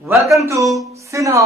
Welcome to Sinha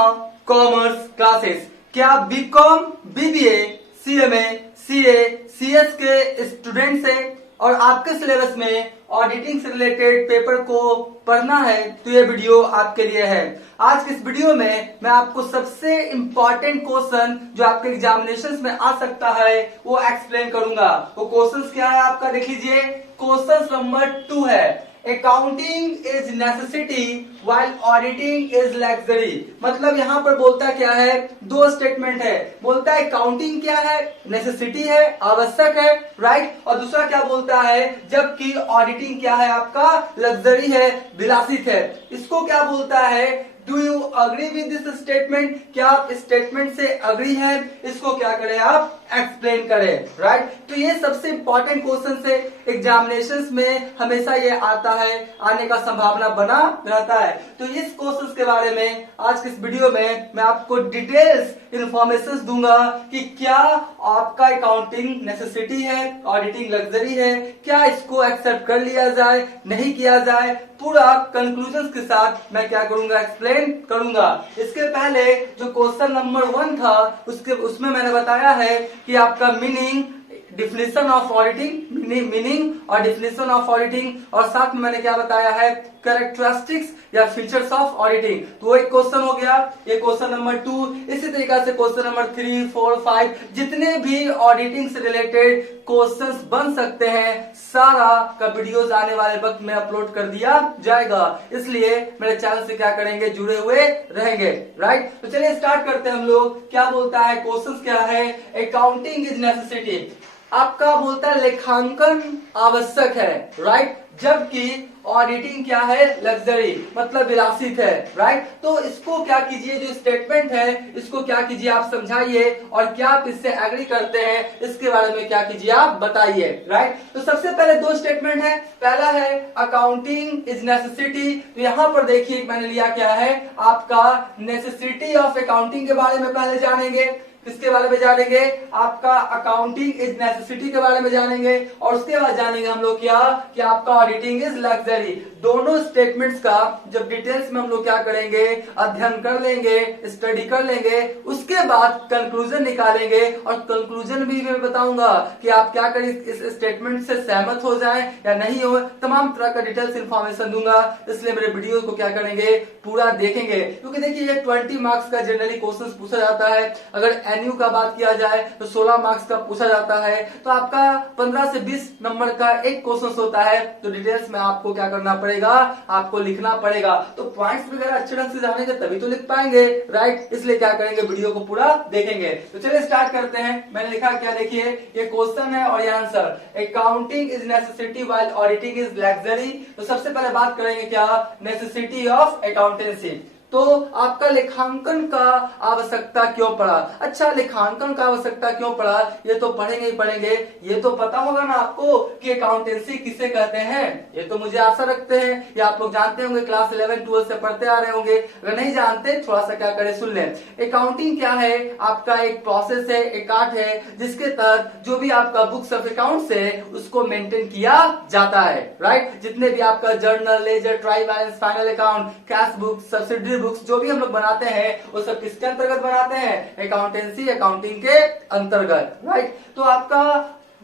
commerce classes. क्या आप BCom, BBA, CMA, CA, CS के स्टूडेंट्स हैं और आपके सिलेबस में ऑडिटिंग से रिलेटेड पेपर को पढ़ना है तो ये वीडियो आपके लिए है। आज के इस वीडियो में मैं आपको सबसे इंपॉर्टेंट क्वेश्चन जो आपके एग्जामिनेशंस में आ सकता है वो एक्सप्लेन करूंगा। वो क्वेश्चंस क्या है आपका, देख लीजिए। क्वेश्चन नंबर 2 है, accounting is necessity while auditing is luxury. मतलब यहाँ पर बोलता क्या है, दो स्टेटमेंट है। बोलता है अकाउंटिंग क्या है, नेसेसिटी है, आवश्यक है, राइट। और दूसरा क्या बोलता है, जबकि ऑडिटिंग क्या है आपका, लग्जरी है, विलासित है। इसको क्या बोलता है, do you agree with this statement. क्या आप स्टेटमेंट से अग्री है, इसको क्या करें आप एक्सप्लेन करें, राइट। तो ये सबसे इंपॉर्टेंट क्वेश्चन से एग्जामिनेशंस में हमेशा ये आता है, आने का संभावना बना रहता है। तो इस क्वेश्चन के बारे में आज के इस वीडियो में मैं आपको डिटेल्स इंफॉर्मेशन दूंगा कि क्या आपका अकाउंटिंग नेसेसिटी है, ऑडिटिंग लग्जरी है, क्या इसको एक्सेप्ट कर लिया जाए, नहीं किया जाए, पूरा कंक्लूजन के साथ मैं क्या करूंगा, एक्सप्लेन करूंगा। इसके पहले जो क्वेश्चन नंबर 1 था उसमें मैंने बताया है कि आपका meaning, definition of auditing, meaning और डिफिनेशन ऑफ ऑडिटिंग, और साथ में मैंने क्या बताया है, कैरेक्टरिस्टिक्स या फीचर्स ऑफ ऑडिटिंग। तो वो एक क्वेश्चन हो गया, ये क्वेश्चन नंबर 2। इसी तरीके से क्वेश्चन नंबर 3, 4, 5 जितने भी ऑडिटिंग से रिलेटेड क्वेश्चंस बन सकते हैं, सारा का वीडियोस आने वाले वक्त में अपलोड कर दिया जाएगा। इसलिए मेरे चैनल से क्या करेंगे, जुड़े हुए रहेंगे, राइट। तो चलिए स्टार्ट करते हैं हम लोग। क्या बोलता है क्वेश्चन, क्या है, अकाउंटिंग इज नेसेसिटी। आपका बोलता है लेखांकन आवश्यक है, राइट, जबकि ऑडिटिंग क्या है, लग्जरी, मतलब विलासित है, राइट। तो इसको क्या कीजिए, जो स्टेटमेंट है इसको क्या कीजिए आप समझाइए, और क्या आप इससे एग्री करते हैं इसके बारे में क्या कीजिए आप बताइए, राइट। तो सबसे पहले दो स्टेटमेंट है। पहला है अकाउंटिंग इज नेसेसिटी। तो यहां पर देखिए मैंने लिया क्या है, आपका नेसेसिटी ऑफ अकाउंटिंग के बारे में पहले जानेंगे। किसके बारे में जानेंगे, आपका अकाउंटिंग इज नेसेसिटी के बारे में जानेंगे, और उसके बाद जानेंगे हम लोग क्या, कि आपका ऑडिटिंग इज लग्जरी। दोनों स्टेटमेंट्स का जब डिटेल्स में हम लोग क्या करेंगे, अध्ययन कर लेंगे, स्टडी कर लेंगे, उसके बाद कंक्लूजन निकालेंगे, और कंक्लूजन भी मैं बताऊंगा कि आप क्या करें, इस स्टेटमेंट से सहमत हो जाएं या नहीं हो, तमाम तरह का डिटेल्स इंफॉर्मेशन दूंगा। इसलिए मेरे वीडियो को क्या करेंगे, पूरा देखेंगे, क्योंकि देखिए ये 20 मार्क्स का जनरली क्वेश्चन पूछा जाता है। अगर एनयू का बात किया जाए तो 16 मार्क्स का पूछा जाता है। तो आपका 15 से 20 नंबर का एक क्वेश्चन होता है। तो डिटेल्स में आपको क्या करना पड़ेगा, आपको लिखना पड़ेगा। तो पॉइंट्स वगैरह अच्छे ढंग से जानेंगे तभी तो लिख पाएंगे, राइट। इसलिए क्या करेंगे, वीडियो को पूरा देखेंगे। तो चलिए स्टार्ट करते हैं। मैंने लिखा क्या, देखिए ये क्वेश्चन है और ये answer. Accounting is necessity while auditing is luxury. तो सबसे पहले बात करेंगे क्या, नेसेसिटी ऑफ अकाउंटेंसी। तो आपका लेखांकन का आवश्यकता क्यों पड़ा। अच्छा, लेखांकन का आवश्यकता क्यों पड़ा, ये तो पढ़ेंगे ही पढ़ेंगे। ये तो पता होगा ना आपको कि अकाउंटेंसी किसे कहते हैं, ये तो मुझे आशा रखते हैं, ये आप लोग जानते होंगे, क्लास 11, 12 से पढ़ते आ रहे होंगे। अगर नहीं जानते थोड़ा सा क्या करें, सुन लें। अकाउंटिंग क्या है, आपका एक प्रोसेस है, एक आर्ट है, जिसके तहत जो भी आपका बुक्स ऑफ अकाउंट्स है उसको मेंटेन किया जाता है, राइट। जितने भी आपका journal, ledger, trial balance, final account, cash book, subsidiary books जो भी हम लोग बनाते हैं वो सब किसके अंतर्गत बनाते हैं, अकाउंटेंसी, अकाउंटिंग के अंतर्गत, राइट। तो आपका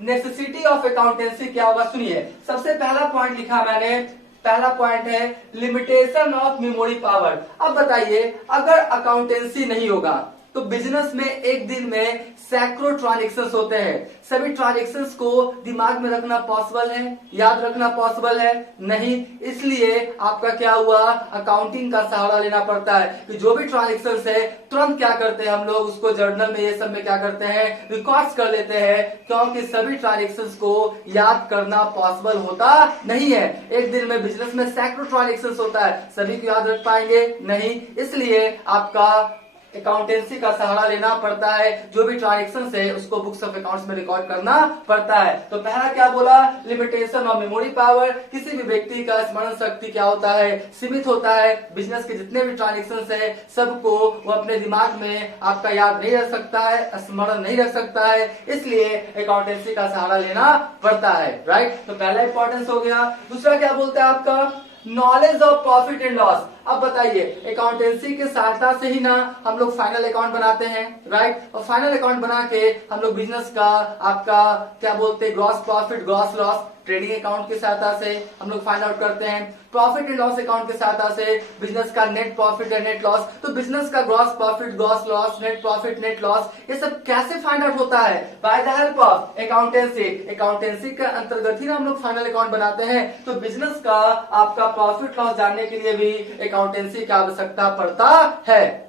नेसेसिटी ऑफ अकाउंटेंसी क्या होगा, सुनिए। सबसे पहला पॉइंट लिखा मैंने, पहला पॉइंट है लिमिटेशन ऑफ मेमोरी पावर। अब बताइए, अगर अकाउंटेंसी नहीं होगा तो बिजनेस में एक दिन में सैकड़ों ट्रांजेक्शन्स होते हैं। सभी ट्रांजेक्शन्स को दिमाग में रखना पॉसिबल है, याद रखना पॉसिबल है नहीं। इसलिए आपका क्या हुआ, अकाउंटिंग का सहारा लेना पड़ता है कि जो भी ट्रांजेक्शन्स है तुरंत क्या करते हैं हम लोग, उसको जर्नल में ये सब में क्या करते हैं, रिकॉर्ड्स कर लेते हैं, क्योंकि सभी ट्रांजेक्शन्स को याद करना पॉसिबल होता नहीं है। एक दिन में बिजनेस में सैकड़ों ट्रांजेक्शन्स होता है, सभी को याद रख पाएंगे नहीं। इसलिए आपका अकाउंटेंसी का सहारा लेना पड़ता है, जो भी ट्रांजेक्शन है उसको बुक्स ऑफ अकाउंट्स में रिकॉर्ड करना पड़ता है। तो पहला क्या बोला, लिमिटेशन ऑफ मेमोरी पावर। किसी भी व्यक्ति का स्मरण शक्ति क्या होता है, सीमित होता है। बिजनेस के जितने भी ट्रांजेक्शन है सबको वो अपने दिमाग में आपका याद नहीं रख सकता है, स्मरण नहीं रख सकता है, इसलिए अकाउंटेंसी का सहारा लेना पड़ता है, राइट। तो पहला इंपॉर्टेंस हो गया। दूसरा क्या बोलता है आपका, knowledge of profit and loss. अब बताइए, अकाउंटेंसी के सहायता से ही ना हम लोग फाइनल अकाउंट बनाते हैं, राइट। और फाइनल अकाउंट बना के हम लोग बिजनेस का आपका क्या बोलते हैं, gross profit gross loss trading account की सहायता से हम लोग फाइंड आउट करते हैं। प्रॉफिट एंड लॉस अकाउंट की सहायता से बिजनेस का net profit and net loss. तो बिजनेस का gross profit gross loss, net profit net loss, ये सब कैसे फाइंड आउट होता है? By the help of accountancy. Accountancy के अंतर्गत ही ना हम लोग फाइनल अकाउंट बनाते हैं। तो बिजनेस का आपका प्रॉफिट लॉस जानने के लिए भी अकाउंटेंसी की आवश्यकता पड़ता है।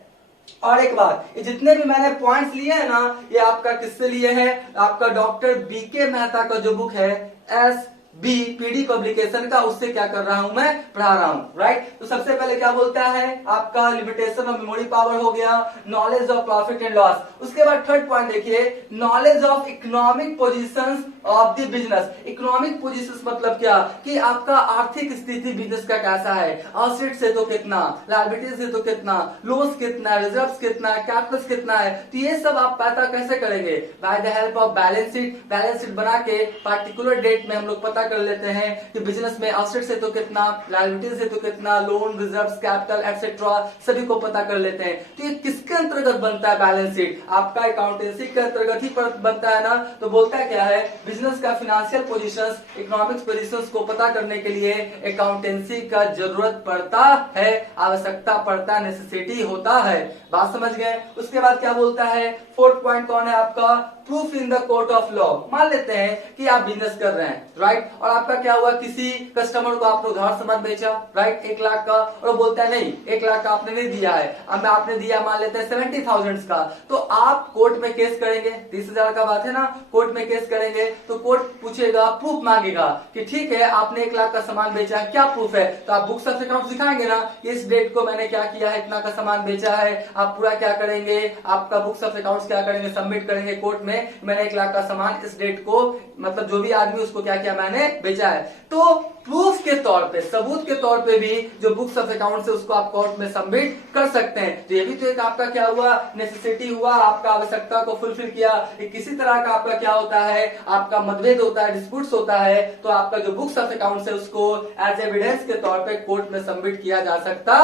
और एक बात, ये जितने भी मैंने पॉइंट्स लिए हैं ना, ये आपका किससे लिए हैं? आपका डॉक्टर बीके मेहता का जो बुक है SBPD पब्लिकेशन का, उससे क्या कर रहा हूं मैं, पढ़ा रहा हूं, राइट। तो सबसे पहले क्या बोलता है आपका, लिमिटेशन ऑफ मेमोरी पावर हो गया, knowledge of profit and loss. उसके बाद थर्ड पॉइंट देखिए, knowledge of economic positions of the business. Economic positions मतलब क्या, कि आपका आर्थिक स्थिति बिजनेस का कैसा है, असेट से तो कितना, लायबिलिटी से तो कितना, लॉस कितना, रिजर्व्स कितना, कैपिटल कितना है। तो ये सब आप पता कैसे करेंगे? By the help of balance sheet. Balance sheet बना के पार्टिकुलर डेट में हम लोग पता कर लेते हैं कि बिजनेस में असेट से तो कितना, लायबिलिटी से तो कितना, लोन, रिजर्व्स, कैपिटल एटसेट्रा सभी को पता कर लेते हैं। तो ये किसके अंतर्गत बनता है? बैलेंस शीट आपका अकाउंटेंसी के अंतर्गत ही बनता है ना। तो बोलता क्या है, बिजनेस का फाइनेंशियल पोजीशंस, इकोनॉमिक्स पोजीशंस को पता करने के लिए अकाउंटेंसी का जरूरत पड़ता है, आवश्यकता पड़ता है, नेसेसिटी होता है। बात समझ गए? उसके बाद क्या बोलता है, फोर्थ पॉइंट कौन है आपका, proof in the court of law. मान लेते हैं कि आप बिजनेस कर रहे हैं, राइट, और आपका क्या हुआ, किसी कस्टमर को आपने उधार सामान बेचा, राइट, 1 लाख का, और बोलता है नहीं 1 लाख का आपने नहीं दिया है, अब आपने दिया मान लेते हैं 70,000 का। तो आप कोर्ट में केस करेंगे, 30,000 का बात है ना, कोर्ट में केस करेंगे तो कोर्ट पूछेगा, प्रूफ मांगेगा कि ठीक है आपने 1 लाख का सामान बेचा है, क्या प्रूफ है? तो आप बुक्स ऑफ अकाउंट दिखाएंगे ना, इस डेट को मैंने क्या किया है, इतना का सामान बेचा है। आप पूरा क्या करेंगे, आपका बुक्स ऑफ अकाउंट्स क्या करेंगे, सबमिट करेंगे कोर्ट में, मैंने 1 लाख का सामान इस डेट को, मतलब जो भी आदमी उसको क्या किया, मैंने बेचा है। तो प्रूफ के तौर पे, सबूत के तौर पे भी जो बुक्स ऑफ अकाउंट है उसको आप कोर्ट में सबमिट कर सकते हैं। तो ये भी तो एक आपका क्या हुआ, नेसेसिटी हुआ, आपका आवश्यकता को फुलफिल किया। किसी तरह का आपका क्या होता है, आपका मतभेद होता है, डिस्प्यूट्स होता है, तो आपका जो बुक्स ऑफ अकाउंट है उसको एज एविडेंस के तौर पे कोर्ट में सबमिट किया जा सकता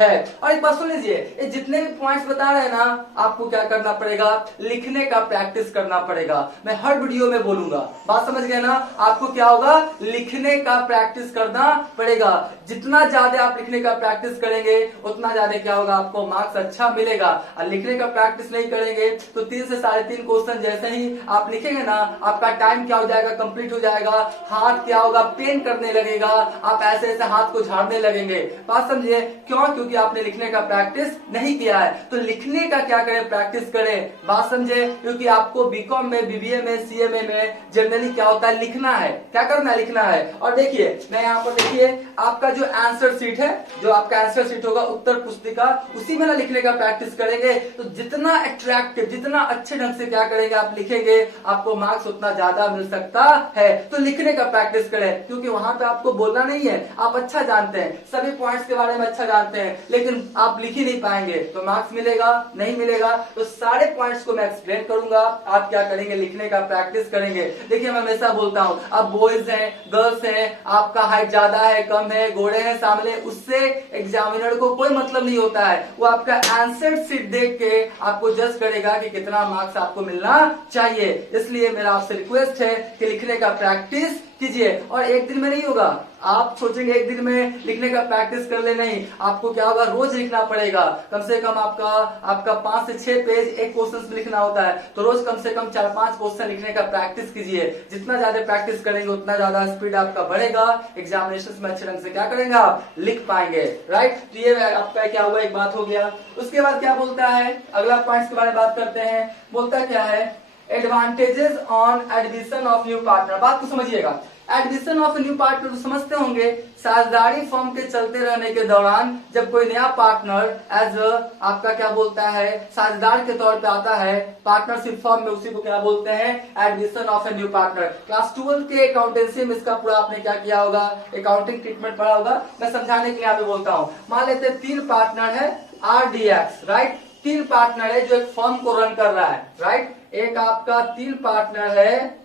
है। और एक बात सुन लीजिए, ये जितने भी पॉइंट्स बता रहे हैं ना, आपको क्या करना पड़ेगा, लिखने का प्रैक्टिस करना पड़ेगा। मैं हर वीडियो में बोलूंगा, बात समझ गए ना, आपको क्या होगा, लिखने का प्रैक्टिस करना पड़ेगा। जितना ज्यादा आप लिखने का प्रैक्टिस करेंगे उतना ज्यादा क्या होगा, आपको मार्क्स अच्छा मिलेगा। और लिखने का प्रैक्टिस नहीं करेंगे तो 3 से 3.5 क्वेश्चन जैसे ही आप लिखेंगे ना, आपका टाइम क्या हो जाएगा, कंप्लीट हो जाएगा, हाथ क्या होगा, पेन करने लगेगा, आप ऐसे ऐसे हाथ को झाड़ने लगेंगे। बात समझिए क्यों, क्योंकि आपने लिखने का प्रैक्टिस नहीं किया है। तो लिखने का क्या करें, प्रैक्टिस करें। बात समझे, क्योंकि आपको बीकॉम में, बीबीए में, सीएमए में जनरली क्या होता है, लिखना है। क्या करना है, लिखना है। और देखिए मैं यहाँ पर देखिए आपका जो आंसर शीट है, जो आपका आंसर शीट होगा उत्तर पुस्तिका, उसी में ना लिखने का प्रैक्टिस करेंगे तो जितना अट्रैक्टिव, जितना अच्छे ढंग से क्या करेंगे आप लिखेंगे, आपको मार्क्स उतना ज्यादा मिल सकता है। तो लिखने का प्रैक्टिस करें, क्योंकि वहां पे आपको बोलना नहीं है, आप अच्छा जानते हैं, सभी पॉइंट्स के बारे में अच्छा जानते हैं, लेकिन आप लिख ही नहीं पाएंगे तो मार्क्स मिलेगा नहीं मिलेगा। तो सारे पॉइंट्स को मैं एक्सप्लेन करूंगा, आप क्या करेंगे, लिखने का प्रैक्टिस करेंगे। देखिए मैं हमेशा बोलता हूं, अब बॉयज हैं, गर्ल्स हैं, आपका हाइट ज्यादा है, कम है, गोरे हैं, सामने, उससे एग्जामिनर को कोई मतलब नहीं होता है। वो आपका आंसर शीट देख के आपको जज करेगा कि कितना मार्क्स आपको मिलना चाहिए। इसलिए मेरा आपसे रिक्वेस्ट है कि लिखने का प्रैक्टिस कीजिए। और एक दिन में नहीं होगा, आप सोचेंगे एक दिन में लिखने का प्रैक्टिस कर ले, नहीं, आपको क्या होगा, रोज लिखना पड़ेगा। कम से कम आपका 5 से 6 पेज एक क्वेश्चन में लिखना होता है, तो रोज कम से कम 4-5 क्वेश्चन लिखने का प्रैक्टिस कीजिए। जितना ज्यादा प्रैक्टिस करेंगे उतना ज्यादा स्पीड आपका बढ़ेगा, एग्जामिनेशन में अच्छे ढंग से क्या करेंगे, आप लिख पाएंगे, राइट। तो ये आपका क्या हुआ, एक बात हो गया। उसके बाद क्या बोलता है, अगला पॉइंट के बारे में बात करते हैं। बोलता क्या है, advantages on admission of new partner. बात को समझिएगा, एडमिशन ऑफ न्यू पार्टनर तो समझते होंगे, साझेदारी फर्म के चलते रहने के दौरान जब कोई नया पार्टनर एज आपका क्या बोलता है, साझेदार के तौर पे आता है पार्टनरशिप फर्म में, उसी को क्या बोलते हैं, admission of a new partner. Class 12 के अकाउंटेंसी में इसका पूरा आपने क्या किया होगा, अकाउंटिंग ट्रीटमेंट पढ़ा होगा। मैं समझाने के लिए यहाँ पे बोलता हूँ। मान लेते हैं 3 पार्टनर है, RDX, राइट, 3 पार्टनर है जो एक फर्म को रन कर रहा है, राइट। एक आपका 3 पार्टनर है,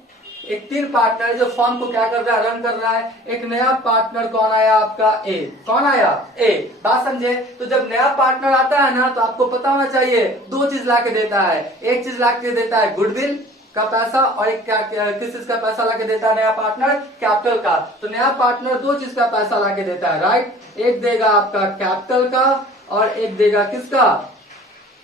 एक 3 पार्टनर जो फर्म को क्या कर रहा है, रन कर रहा है। एक नया पार्टनर कौन आया आपका, ए। कौन आया, ए। बात समझे। तो जब नया पार्टनर आता है ना, तो आपको पता होना चाहिए 2 चीज लाके देता है। एक चीज लाके देता है गुडविल का पैसा, और एक किस चीज का पैसा लाके देता है नया पार्टनर, कैपिटल का। तो नया पार्टनर 2 चीज का पैसा लाके देता है, राइट। एक देगा आपका कैपिटल का और एक देगा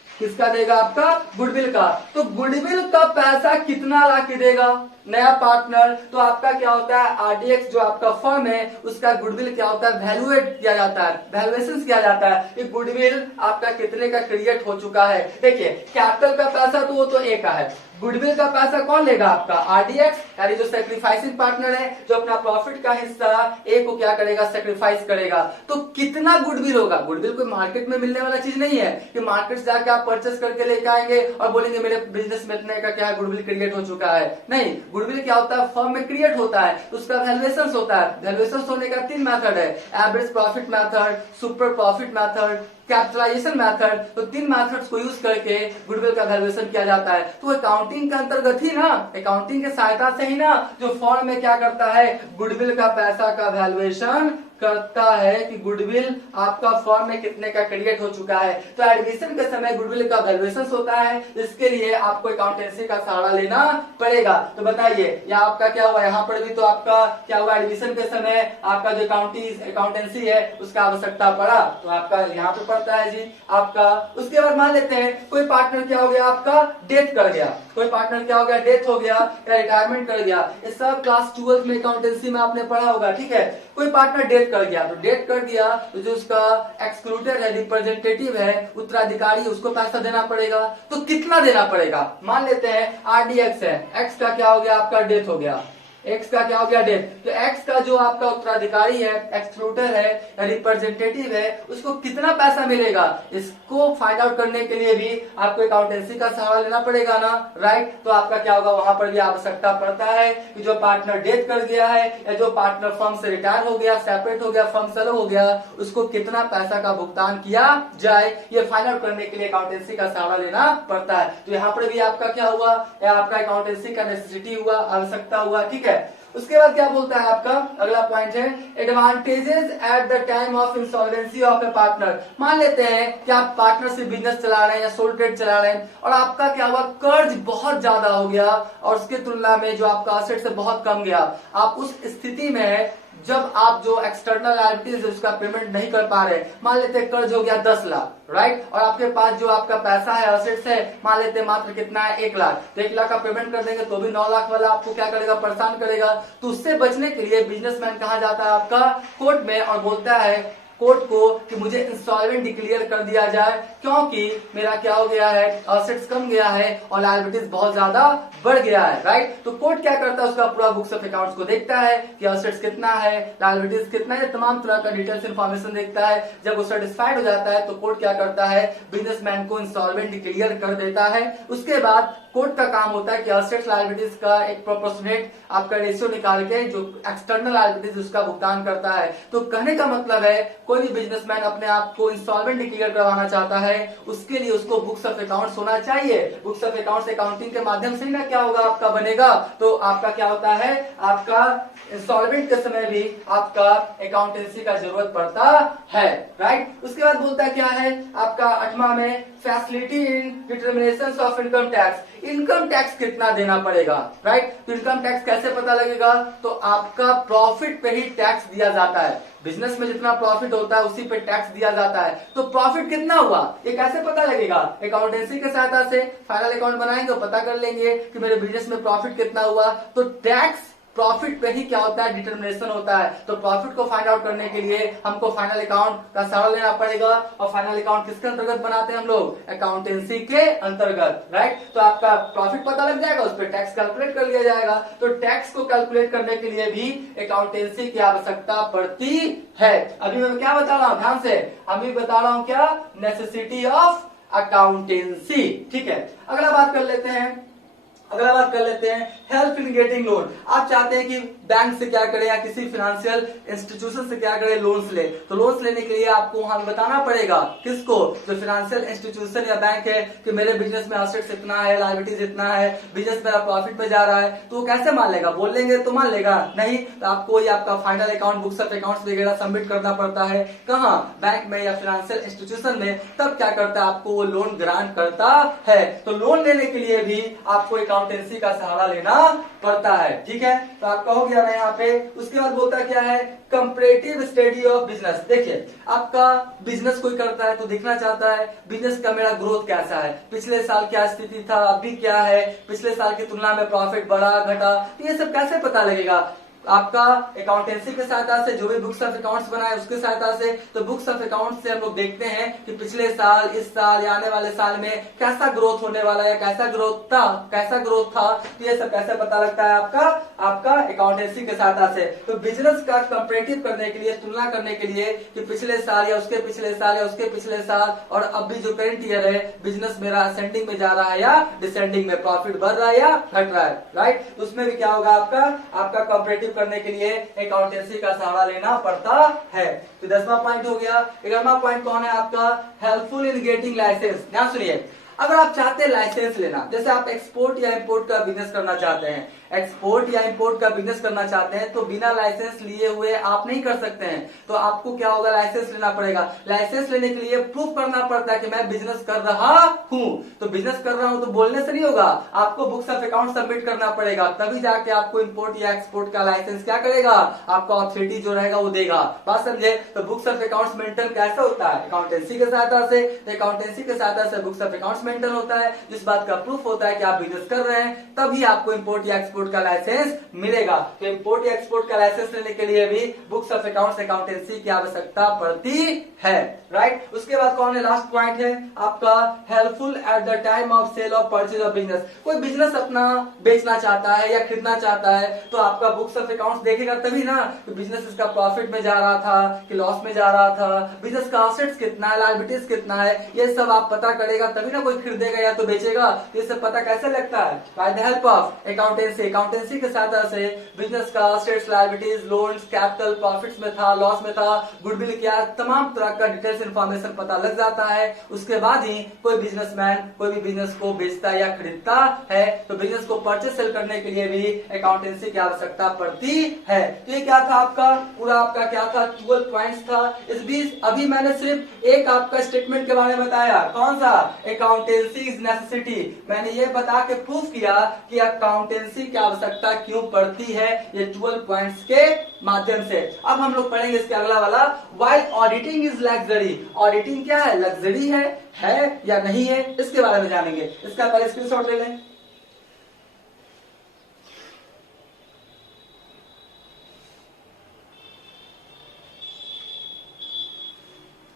किसका देगा आपका, गुडविल का। तो गुडविल का पैसा कितना लाके देगा नया पार्टनर, तो आपका क्या होता है, आरडीएक्स जो आपका फर्म है उसका गुडविल क्या होता है, वैल्यूएट किया जाता है, वैल्यूएशन किया जाता है कि गुडविल आपका कितने का क्रिएट हो चुका है। देखिए कैपिटल का पैसा तो वो तो ए का है, गुडविल का पैसा कौन लेगा आपका, आरडीएक्स, यानी जो सेक्रीफाइसिंग पार्टनर है, जो अपना प्रॉफिट का हिस्सा ए को क्या करेगा, सेक्रीफाइस करेगा। तो कितना गुडविल होगा, गुडविल कोई मार्केट में मिलने वाला चीज नहीं है कि मार्केट से जाके आप परचेस करके लेके आएंगे और बोलेंगे मेरे बिजनेस में इतने का क्या गुडविल क्रिएट हो चुका है। नहीं, गुडविल क्या होता है, फर्म में क्रिएट होता है, उसका वैल्यूएशन होता है। वैल्यूएशन होने का 3 मेथड है, average profit method, super profit method, capitalisation method. तो 3 मेथड्स को यूज करके गुडविल का वैल्यूएशन किया जाता है। तो अकाउंटिंग के अंतर्गत ही ना, अकाउंटिंग के सहायता से ही ना जो फर्म में क्या करता है, गुडविल का पैसा का वैल्यूएशन करता है कि गुडविल आपका फर्म में कितने का क्रिएट हो चुका है। तो एडमिशन के समय गुडविल का वैल्यूएशन होता है, इसके लिए आपको अकाउंटेंसी का सहारा लेना पड़ेगा। तो बताइए या आपका क्या हुआ, यहाँ पर भी तो आपका क्या हुआ, एडमिशन के समय आपका जो अकाउंटेंसी है उसका आवश्यकता पड़ा, तो आपका यहाँ पे पड़ता है जी आपका। उसके बाद मान लेते हैं कोई पार्टनर क्या हो गया आपका, डेथ कर गया, कोई पार्टनर क्या हो गया, डेथ हो गया या रिटायरमेंट कर गया। ये सब क्लास 12 में अकाउंटेंसी में आपने पढ़ा होगा, ठीक है। कोई पार्टनर डेथ कर गया, तो डेथ कर दिया तो जो उसका एक्सक्लूडेड है, रिप्रेजेंटेटिव है, उत्तराधिकारी, उसको पैसा देना पड़ेगा। तो कितना देना पड़ेगा, मान लेते हैं आरडीएक्स है, एक्स का क्या हो गया आपका, डेथ हो गया, एक्स का क्या हो गया, डेथ। तो एक्स का जो आपका उत्तराधिकारी है, एक्सक्लूडर है, रिप्रेजेंटेटिव है, उसको कितना पैसा मिलेगा, इसको फाइंड आउट करने के लिए भी आपको अकाउंटेंसी का सहारा लेना पड़ेगा ना, राइट। तो आपका क्या होगा, वहां पर भी आवश्यकता पड़ता है कि जो पार्टनर डेथ कर गया है या जो पार्टनर फर्म से रिटायर हो गया, सेपरेट हो गया, फर्म से अलग हो गया, उसको कितना पैसा का भुगतान किया जाए, ये फाइंड आउट करने के लिए अकाउंटेंसी का सहारा लेना पड़ता है। तो यहाँ पर भी आपका क्या हुआ, या आपका अकाउंटेंसी का नेसेसिटी हुआ, आवश्यकता हुआ, ठीक है। उसके बाद क्या बोलता है आपका अगला पॉइंट है advantages eight the time of insolvency of A partner. मान लेते हैं कि आप पार्टनर से बिजनेस चला रहे हैं या सोल ट्रेड चला रहे हैं और आपका क्या हुआ, कर्ज बहुत ज्यादा हो गया और उसके तुलना में जो आपका असेट्स है बहुत कम गया। आप उस स्थिति में जब आप जो एक्सटर्नल लायबिलिटीज है उसका पेमेंट नहीं कर पा रहे, मान लेते हैं कर्ज हो गया 10 लाख, राइट, और आपके पास जो आपका पैसा है, असेट्स है, मान लेते हैं मात्र कितना है, 1 लाख। तो 1 लाख का पेमेंट कर देंगे तो भी 9 लाख वाला आपको क्या करेगा, परेशान करेगा। तो उससे बचने के लिए बिजनेसमैन कहाँ जाता है आपका, कोर्ट में, और बोलता है कोर्ट को कि मुझे इंस्टॉलमेंट डिक्लेयर कर दिया जाए क्योंकि मेरा क्या हो गया है, असेट्स कम गया है और लायबिलिटीज बहुत ज्यादा बढ़ गया है, राइट। तो कोर्ट क्या करता है, उसका पूरा बुक्स ऑफ अकाउंट्स को देखता है कि असेट्स कितना है, लायबिलिटीज कितना है, तमाम तरह का डिटेल्स इंफॉर्मेशन देखता है। जब वो सेटिस्फाइड हो जाता है तो कोर्ट क्या करता है, बिजनेसमैन को इंस्टॉलमेंट डिक्लेयर कर देता है। उसके बाद कोर्ट का काम होता है कि असेट्स लायबिलिटीज का एक प्रोपोर्शनेट आपका रेशियो निकाल के जो एक्सटर्नल लायबिलिटीज उसका भुगतान करता है। तो कहने का मतलब है कोई भी बिजनेसमैन अपने आप को इंस्टॉलमेंट डिक्लेयर करवाना चाहता है, उसके लिए उसको बुक्स ऑफ अकाउंट्स होना चाहिए। बुक्स ऑफ अकाउंट्स अकाउंटिंग के माध्यम से ही ना क्या होगा, आपका बनेगा। तो आपका क्या होता है, आपका इंस्टॉलमेंट के समय भी आपका अकाउंटेंसी का जरूरत पड़ता है, राइट। उसके बाद बोलता है क्या है आपका 8वां में facility in determination of income tax. Income tax कितना देना पड़ेगा, राइट। तो इनकम टैक्स कैसे पता लगेगा, तो आपका प्रॉफिट पे ही टैक्स दिया जाता है। बिजनेस में जितना प्रॉफिट होता है उसी पे टैक्स दिया जाता है। तो प्रॉफिट कितना हुआ ये कैसे पता लगेगा, अकाउंटेंसी के सहायता से फाइनल अकाउंट बनाएंगे, पता कर लेंगे कि मेरे बिजनेस में प्रॉफिट कितना हुआ। तो टैक्स प्रॉफिट पे ही क्या होता है, डिटर्मिनेशन होता है। तो प्रॉफिट को फाइंड आउट करने के लिए हमको फाइनल अकाउंट का सहारा लेना पड़ेगा। और फाइनल अकाउंट किसके अंतर्गत बनाते हैं हम लोग, अकाउंटेंसी के अंतर्गत, राइट। तो आपका प्रॉफिट पता लग जाएगा, उस पर टैक्स कैलकुलेट कर लिया जाएगा। तो टैक्स को कैलकुलेट करने के लिए भी अकाउंटेंसी की आवश्यकता पड़ती है। अभी मैं क्या बता रहा हूं, ध्यान से, अभी बता रहा हूं क्या, नेसेसिटी ऑफ अकाउंटेंसी, ठीक है। अगला बात कर लेते हैं हेल्प इन गेटिंग लोन। आप चाहते हैं कि बैंक से क्या करे या किसी फाइनेंशियल इंस्टीट्यूशन से क्या करे, लोन्स ले। तो लोन्स लेने के लिए आपको वहां बताना पड़ेगा किसको, जो फाइनेंशियल इंस्टीट्यूशन या बैंक है कि मेरे बिजनेस में एसेट्स इतना है, लायबिलिटीज इतना है, बिजनेस मेरा प्रॉफिट पे जा रहा है, तो वो कैसे मान लेगा? बोल लेंगे तो मान लेगा नहीं। तो आपको ये आपका final account, books of accounts वगैरह सबमिट करना पड़ता है। कहाँ? बैंक में या फाइनेंशियल इंस्टीट्यूशन में। तब क्या करता है, आपको वो लोन ग्रांट करता है। तो लोन लेने के लिए भी आपको अकाउंटेंसी का सहारा लेना पड़ता है। ठीक है, तो आपका हो गया ना यहाँ पे। उसके बाद बोलता क्या है, कंपैरेटिव स्टडी ऑफ बिजनेस। देखिए, आपका बिजनेस कोई करता है तो देखना चाहता है बिजनेस का मेरा ग्रोथ कैसा है, पिछले साल क्या स्थिति था, अभी क्या है, पिछले साल की तुलना में प्रॉफिट बढ़ा घटा, तो ये सब कैसे पता लगेगा? आपका अकाउंटेंसी के सहायता से, जो भी बुक्स ऑफ अकाउंट्स बनाए उसके सहायता से। तो बुक्स ऑफ अकाउंट्स से हम लोग देखते हैं कि पिछले साल, इस साल या आने वाले साल में कैसा ग्रोथ होने वाला है, कैसा ग्रोथ था। तो ये सब कैसे पता लगता है? आपका अकाउंटेंसी के सहायता से। तो बिजनेस का कंपैरेटिव करने के लिए, तुलना करने के लिए कि पिछले साल या उसके पिछले साल या उसके पिछले साल और अभी जो करंट ईयर है, बिजनेस मेरा असेंडिंग में जा रहा है या डिसेंडिंग में, प्रॉफिट बढ़ रहा है या घट रहा है, राइट। उसमें भी क्या होगा, आपका कंपैरेटिव करने के लिए अकाउंटेंसी का सहारा लेना पड़ता है। तो 10वां पॉइंट हो गया। 11वां पॉइंट कौन है आपका, हेल्पफुल इन गेटिंग लाइसेंस। ध्यान सुनिए, अगर आप चाहते हैं लाइसेंस लेना, जैसे आप एक्सपोर्ट या इंपोर्ट का बिजनेस करना चाहते हैं, एक्सपोर्ट या इंपोर्ट का बिजनेस करना चाहते हैं, तो बिना लाइसेंस लिए हुए आप नहीं कर सकते हैं। तो आपको क्या होगा, लाइसेंस लेना पड़ेगा। लाइसेंस लेने के लिए प्रूफ करना पड़ता है कि मैं बिजनेस कर रहा हूं। तो बिजनेस कर रहा हूं तो बोलने से नहीं होगा, आपको बुक्स ऑफ अकाउंट सबमिट करना पड़ेगा, तभी जाके आपको इंपोर्ट या एक्सपोर्ट का लाइसेंस क्या करेगा, आपका ऑथोरिटी जो रहेगा वो देगा। बात समझे? तो बुक्स ऑफ अकाउंट्स मेंटेन कैसे होता है, अकाउंटेंसी के सहायता से। अकाउंटेंसी के सहायता से बुक्स ऑफ अकाउंट्स मेंटेन होता है, जिस बात का प्रूफ होता है कि आप बिजनेस कर रहे हैं, तभी आपको इंपोर्ट या एक्सपोर्ट का लाइसेंस मिलेगा। तो इंपोर्ट या एक्सपोर्ट का लाइसेंस लेने के लिए भी बुक्स ऑफ अकाउंट्स, अकाउंटेंसी की आवश्यकता पड़ती है, राइट। उसके बाद कौन है, लास्ट पॉइंट है आपका, helpful at the time of sale of purchase of business. कोई बिजनेस अपना बेचना चाहता है या खरीदना चाहता है, तो आपका बुक्स ऑफ अकाउंट्स देखेगा तभी ना कि बिजनेस इसका प्रॉफिट में जा रहा था कि लॉस में जा रहा था, बिजनेस का एसेट्स कितना है, लायबिलिटीज कितना है, ये सब आप पता करेगा तभी ना कोई खरीदेगा या तो बेचेगा। ये सब पता कैसे लगता है, by the help of accountancy. Accountancy के साथ से बिजनेस का assets, liabilities, loans, capital, profits में था, लॉस में था, गुडविल क्या, तमाम तरह का डिटेल्स इंफॉर्मेशन पता लग जाता है। उसके बाद ही कोई बिजनेसमैन कोई भी बिजनेस को बेचता या खरीदता है। तो बिजनेस को परचेस सेल करने के लिए भी अकाउंटेंसी की आवश्यकता पड़ती है। तो ये क्या था आपका, पूरा आपका क्या था, 12 पॉइंट्स था। इस बीच अभी मैंने सिर्फ एक आपका स्टेटमेंट के बारे में बताया, कौन सा, अकाउंटेंसी इज नेसेसिटी। मैंने ये बता के प्रूफ किया कि अकाउंटेंसी की आवश्यकता क्यों पड़ती है, ये 12 पॉइंट्स के माध्यम से। अब हम लोग पढ़ेंगे इसके अगला वाला, why auditing is luxury. Auditing क्या है, लग्जरी है या नहीं है, इसके बारे में जानेंगे। इसका पहले स्क्रीनशॉट ले लें।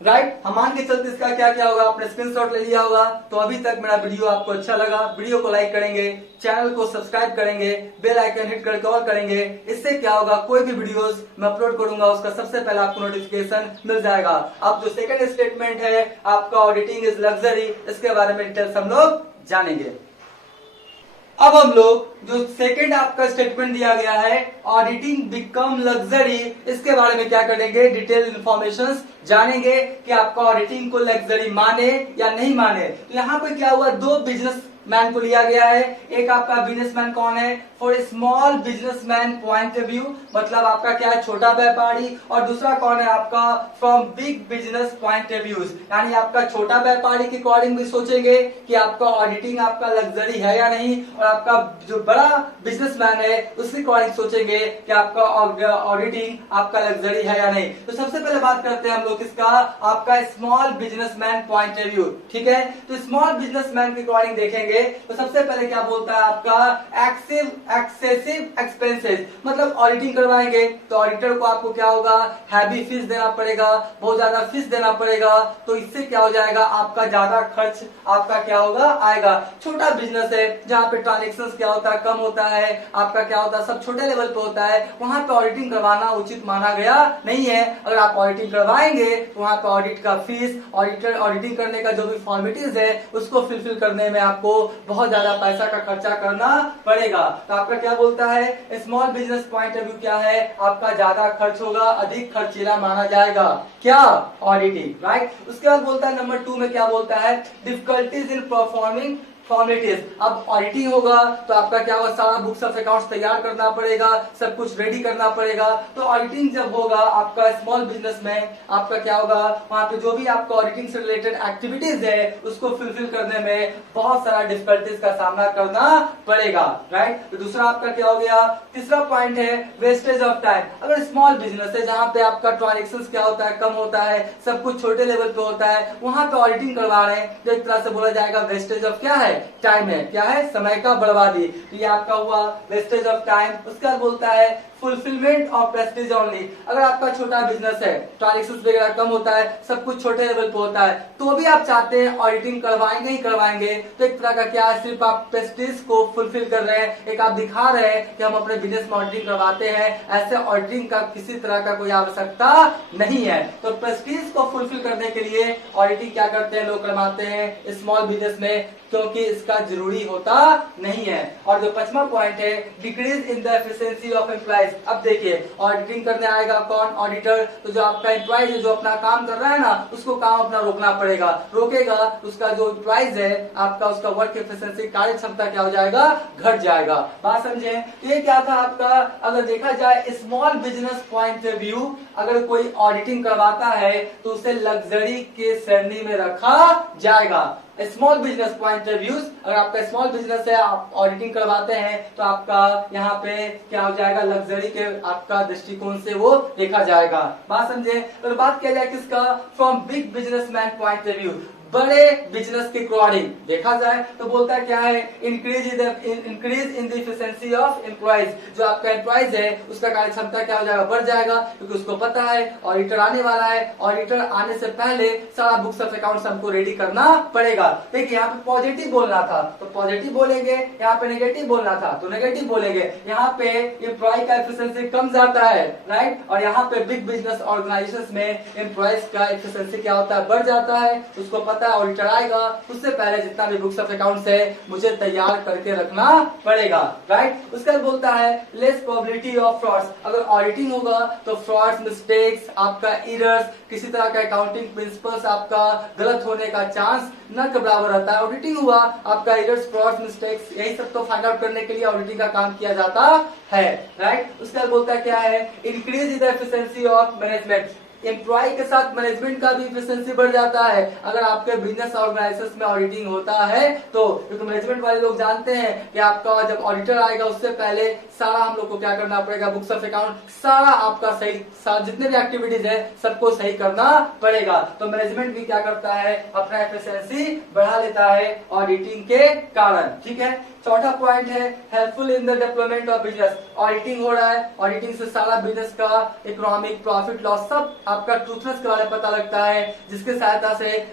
राइट, हम मान के चलते इसका क्या क्या होगा, आपने स्क्रीनशॉट ले लिया होगा। तो अभी तक मेरा वीडियो आपको अच्छा लगा, वीडियो को लाइक करेंगे, चैनल को सब्सक्राइब करेंगे, बेल आइकन हिट करके ऑल करेंगे। इससे क्या होगा, कोई भी वीडियोस मैं अपलोड करूंगा उसका सबसे पहले आपको नोटिफिकेशन मिल जाएगा। अब जो सेकंड स्टेटमेंट है आपका, ऑडिटिंग इज लग्जरी, इसके बारे में डिटेल्स हम लोग जानेंगे। अब हम लोग जो सेकंड आपका स्टेटमेंट दिया गया है, ऑडिटिंग बिकम लग्जरी, इसके बारे में क्या करेंगे, डिटेल इंफॉर्मेशन जानेंगे कि आपका ऑडिटिंग को लग्जरी माने या नहीं माने। तो यहाँ पे क्या हुआ, दो बिजनेसमैन को लिया गया है। एक आपका बिजनेसमैन कौन है, for small businessman point of view, मतलब आपका क्या है, छोटा व्यापारी। और दूसरा कौन है आपका, from big business point of view, यानी आपका छोटा व्यापारी के अकॉर्डिंग भी सोचेंगे कि आपका ऑडिटिंग आपका लग्जरी है या नहीं, और आपका जो बड़ा बिजनेसमैन है उसके अकॉर्डिंग सोचेंगे कि आपका ऑडिटिंग आपका लग्जरी है या नहीं। तो सबसे पहले बात करते हैं हम लोग इसका, आपका small businessman point of view, ठीक है। तो स्मॉल बिजनेसमैन के अकॉर्डिंग देखेंगे तो सबसे पहले क्या बोलता है आपका, एक्सेसिव एक्सपेंसेस, मतलब ऑडिटिंग करवाएंगे तो ऑडिटर को आपको क्या होगा, हैवी फीस देना पड़ेगा, बहुत ज्यादा फीस देना पड़ेगा। तो इससे क्या हो जाएगा, आपका ज्यादा खर्च आपका क्या होगा, आएगा। छोटा बिजनेस है जहाँ पे ट्रांजेक्शन क्या होता है, कम होता है, आपका क्या होता है, सब छोटे लेवल पे होता है, वहां पे ऑडिटिंग करवाना उचित माना गया नहीं है। अगर आप ऑडिटिंग करवाएंगे तो वहां पे ऑडिट का फीस, ऑडिटिंग करने का जो भी फॉर्मेलिटीज है उसको फुलफिल करने में आपको बहुत ज्यादा पैसा का खर्चा करना पड़ेगा। तो आपका क्या बोलता है, small business point of view क्या है, आपका ज्यादा खर्च होगा, अधिक खर्चीला माना जाएगा क्या, ऑडिटिंग, राइट। उसके बाद बोलता है नंबर 2 में क्या बोलता है, डिफिकल्टीज इन परफॉर्मिंग फॉर्मेलिटीज। अब ऑडिटिंग होगा तो आपका क्या होगा, सारा बुक्स ऑफ अकाउंट्स तैयार करना पड़ेगा, सब कुछ रेडी करना पड़ेगा। तो ऑडिटिंग जब होगा आपका स्मॉल बिजनेस में, आपका क्या होगा, वहां पे जो भी आपका ऑडिटिंग से रिलेटेड एक्टिविटीज है उसको फुलफिल करने में बहुत सारा डिफिकल्टीज का सामना करना पड़ेगा, राइट। तो दूसरा आपका क्या हो गया, तीसरा पॉइंट है वेस्टेज ऑफ टाइम। अगर स्मॉल बिजनेस है जहां पे आपका ट्रांजेक्शन क्या होता है, कम होता है, सब कुछ छोटे लेवल पे होता है, वहां पे ऑडिटिंग करवा रहे हैं तो एक तरह से बोला जाएगा वेस्टेज ऑफ क्या है, टाइम है, क्या है, समय का बर्बादी। तो ये आपका हुआ वेस्टेज ऑफ टाइम। उसके बाद बोलता है फुलफिलमेंट ऑफ प्रेस्टीज ओनली। अगर आपका छोटा बिजनेस है, ट्रांजेक्शन वगैरह कम होता है, सब कुछ छोटे लेवल पे होता है, तो भी आप चाहते हैं ऑडिटिंग करवाएंगे ही करवाएंगे, तो एक तरह का क्या है, सिर्फ आप प्रेस्टीज को फुलफिल कर रहे हैं, एक आप दिखा रहे हैं कि हम अपने बिजनेस में ऑडिटिंग करवाते हैं। ऐसे ऑडिटिंग का किसी तरह का कोई आवश्यकता नहीं है। तो प्रेस्टीज को फुलफिल करने के लिए ऑडिटिंग क्या करते हैं, लोग करवाते हैं स्मॉल बिजनेस में, क्योंकि इसका जरूरी होता नहीं है। और जो 5वां पॉइंट है, decrease in the efficiency of employees. अब देखिए ऑडिटिंग करने आएगा कौन, ऑडिटर। तो जो आपका एम्प्लॉइज है, जो अपना काम कर रहा है ना, उसको काम अपना रोकना पड़ेगा, रोकेगा उसका जो एम्प्लॉइज है आपका, उसका वर्क एफिशिएंसी, कार्य क्षमता क्या हो जाएगा, घट जाएगा। बात समझे। तो ये क्या था आपका, अगर देखा जाए small business point of view, अगर कोई ऑडिटिंग करवाता है तो उसे लग्जरी के श्रेणी में रखा जाएगा। Small business point of views, अगर आपका स्मॉल बिजनेस है, आप ऑडिटिंग करवाते हैं तो आपका यहाँ पे क्या हो जाएगा, लग्जरी के आपका दृष्टिकोण से वो देखा जाएगा। बात समझे। तो बात किया जाए किसका, from big businessman point of view, बड़े बिजनेस के अकॉर्डिंग देखा जाए तो बोलता है क्या है, increase in the efficiency of employees. जो आपका एम्प्लॉइज है उसका कार्य क्षमता क्या हो जाएगा, बढ़ जाएगा, क्योंकि उसको पता है ऑडिटर आने वाला है, ऑडिटर आने से पहले सारा बुक्स ऑफ अकाउंट्स हमको रेडी करना पड़ेगा। देखिए यहाँ पे पॉजिटिव बोलना था तो पॉजिटिव बोलेंगे, यहाँ पे नेगेटिव बोलना था तो नेगेटिव बोलेंगे। यहाँ पे एम्प्लॉय का एफिशिएंसी कम जाता है, राइट, और यहाँ पे बिग बिजनेस ऑर्गेनाइजेशंस में एम्प्लॉइज का एफिशिएंसी क्या होता है, बढ़ जाता है। उसको पता है ऑडिटर आएगा, उससे पहले जितना भी बुक्स ऑफ अकाउंट्स है मुझे तैयार करके रखना पड़ेगा, राइट। उसके बाद बोलता है लेस प्रोबेबिलिटी ऑफ फ्रॉड्स। अगर ऑडिटिंग होगा तो फ्रॉड्स, मिस्टेक्स, आपका एरर्स, किसी तरह का अकाउंटिंग प्रिंसिपल्स आपका गलत होने का चांस न के बराबर रहता है। ऑडिटिंग हुआ, आपका एरर्स, फ्रॉड्स, मिस्टेक्स, यही सब तो फाइंड आउट करने के लिए ऑडिटिंग का काम किया जाता है, राइट। उसके बाद बोलता है क्या है, increase in the efficiency of management. Employ के साथ मैनेजमेंट का भी एफिशिएंसी बढ़ जाता है अगर आपके बिजनेस ऑर्गेनाइजेशन में ऑडिटिंग होता है तो, क्योंकि मैनेजमेंट वाले लोग जानते हैं कि आपका जब ऑडिटर आएगा उससे पहले सारा हम लोग को क्या करना पड़ेगा, बुक्स ऑफ अकाउंट सारा आपका सही, जितने भी एक्टिविटीज है सबको सही करना पड़ेगा। तो मैनेजमेंट भी क्या करता है, अपना एफिशिएंसी बढ़ा लेता है ऑडिटिंग के कारण, ठीक है। चौथा पॉइंट है helpful in the development of business. Auditing हो रहा है, ऑडिटिंग से सारा बिजनेस का इकोनॉमिक, प्रॉफिट, लॉस सब आपका ट्रूथनेस के बारे में पता लगता है, जिसके सहायता से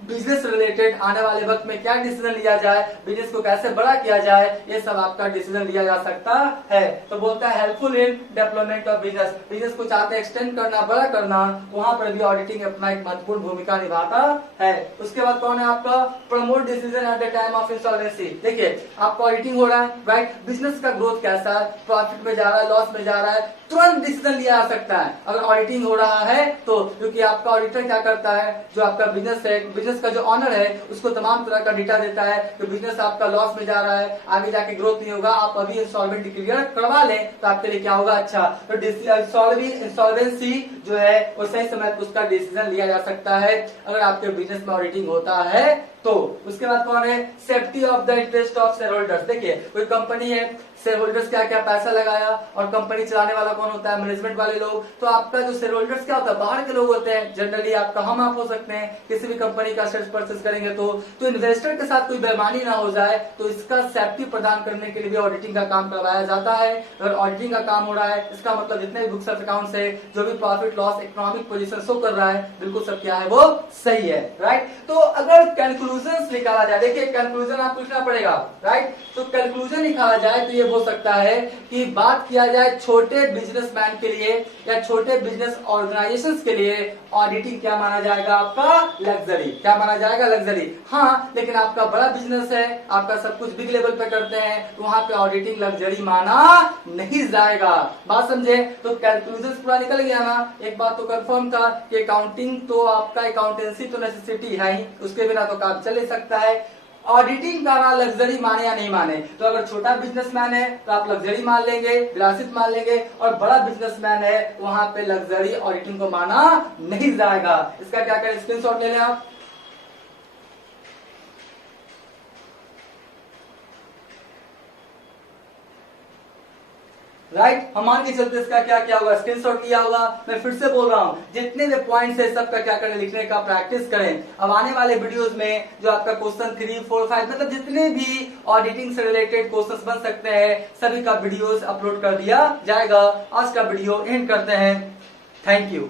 बिजनेस रिलेटेड आने वाले वक्त में क्या डिसीजन लिया जाए, बिजनेस को कैसे बड़ा किया जाए, ये सब आपका डिसीजन लिया जा सकता है। तो बोलता है helpful in development of business. Business को चाहते हैं एक्सटेंड करना, बड़ा करना, वहां पर भी ऑडिटिंग अपना एक महत्वपूर्ण भूमिका निभाता है। उसके बाद कौन है आपका, promote decision at the time of insolvency. देखिए आपका ऑडिटिंग हो रहा है, राइट, बिजनेस का ग्रोथ कैसा है, प्रॉफिट में जा रहा है, लॉस में जा रहा है, तुरंत डिसीजन लिया जा सकता है अगर ऑडिटिंग हो रहा है तो, क्योंकि आपका ऑडिटर क्या करता है, जो आपका बिजनेस है, बिजनेस का जो ऑनर है उसको तमाम तरह का डेटा देता है कि बिजनेस आपका लॉस में जा रहा है, आगे जाके ग्रोथ नहीं होगा, आप अभी इंसॉल्वेंट डिक्लेयर करवा लें तो आपके लिए क्या होगा, अच्छा। तो इंसॉल्वेंसी जो है वो सही समय पर उसका डिसीजन लिया जा सकता है अगर आपके बिजनेस में ऑडिटिंग होता है तो। उसके बाद कौन है, safety of the interest of share holders. देखिए कोई कंपनी है, शेयर होल्डर्स क्या क्या पैसा लगाया और कंपनी चलाने वाला कौन होता है, मैनेजमेंट वाले लोग। तो आपका जो शेयर होल्डर्स क्या होता है, बाहर के लोग होते हैं, जनरली आपका हम आप हो सकते हैं, किसी भी कंपनी का शेयर परचेस करेंगे तो इन्वेस्टर के साथ कोई बेईमानी ना हो जाए, तो इसका सेफ्टी प्रदान करने के लिए भी ऑडिटिंग का काम करवाया जाता है। अगर ऑडिटिंग का काम हो रहा है इसका मतलब जितने भी बुक्स ऑफ अकाउंट्स है, जो भी profit loss, economic position show कर रहा है, बिल्कुल सब क्या है वो सही है, राइट। तो अगर कंक्लूजन निकाला जाए, देखिए कंक्लूजन आप पूछना पड़ेगा, राइट, तो कंक्लूजन निकाला जाए तो ये ये हो सकता है कि बात किया जाए छोटे बिजनेसमैन के लिए या छोटे बिजनेस ऑर्गेनाइजेशंस के लिए ऑडिटिंग क्या माना जाएगा? आपका लग्जरी। क्या माना जाएगा? लग्जरी। हाँ, लेकिन आपका बड़ा बिजनेस है, आपका सब कुछ बिग लेवल पे करते हैं, तो वहां पे ऑडिटिंग लग्जरी माना नहीं जाएगा। बात समझे? तो कैलकुलेशन पूरा निकल गया ना। एक बात तो कंफर्म था कि अकाउंटिंग तो आपका अकाउंटेंसी तो नेसेसिटी है ही, उसके बिना तो काम चल नहीं सकता है। ऑडिटिंग करना लग्जरी माने या नहीं माने? तो अगर छोटा बिजनेसमैन है तो आप लग्जरी मान लेंगे, विलासित मान लेंगे, और बड़ा बिजनेसमैन है वहां पे लग्जरी ऑडिटिंग को माना नहीं जाएगा। इसका क्या करें? स्क्रीनशॉट ले लें आप। राइट, हम मान के चलते इसका क्या क्या होगा? स्क्रीनशॉट लिया होगा। मैं फिर से बोल रहा हूं, जितने भी पॉइंट्स है सबका क्या करें? लिखने का प्रैक्टिस करें। अब आने वाले वीडियोस में जो आपका क्वेश्चन 3, 4, 5 मतलब जितने भी ऑडिटिंग से रिलेटेड क्वेश्चंस बन सकते हैं सभी का वीडियोस अपलोड कर दिया जाएगा। आज का वीडियो एंड करते हैं। Thank you.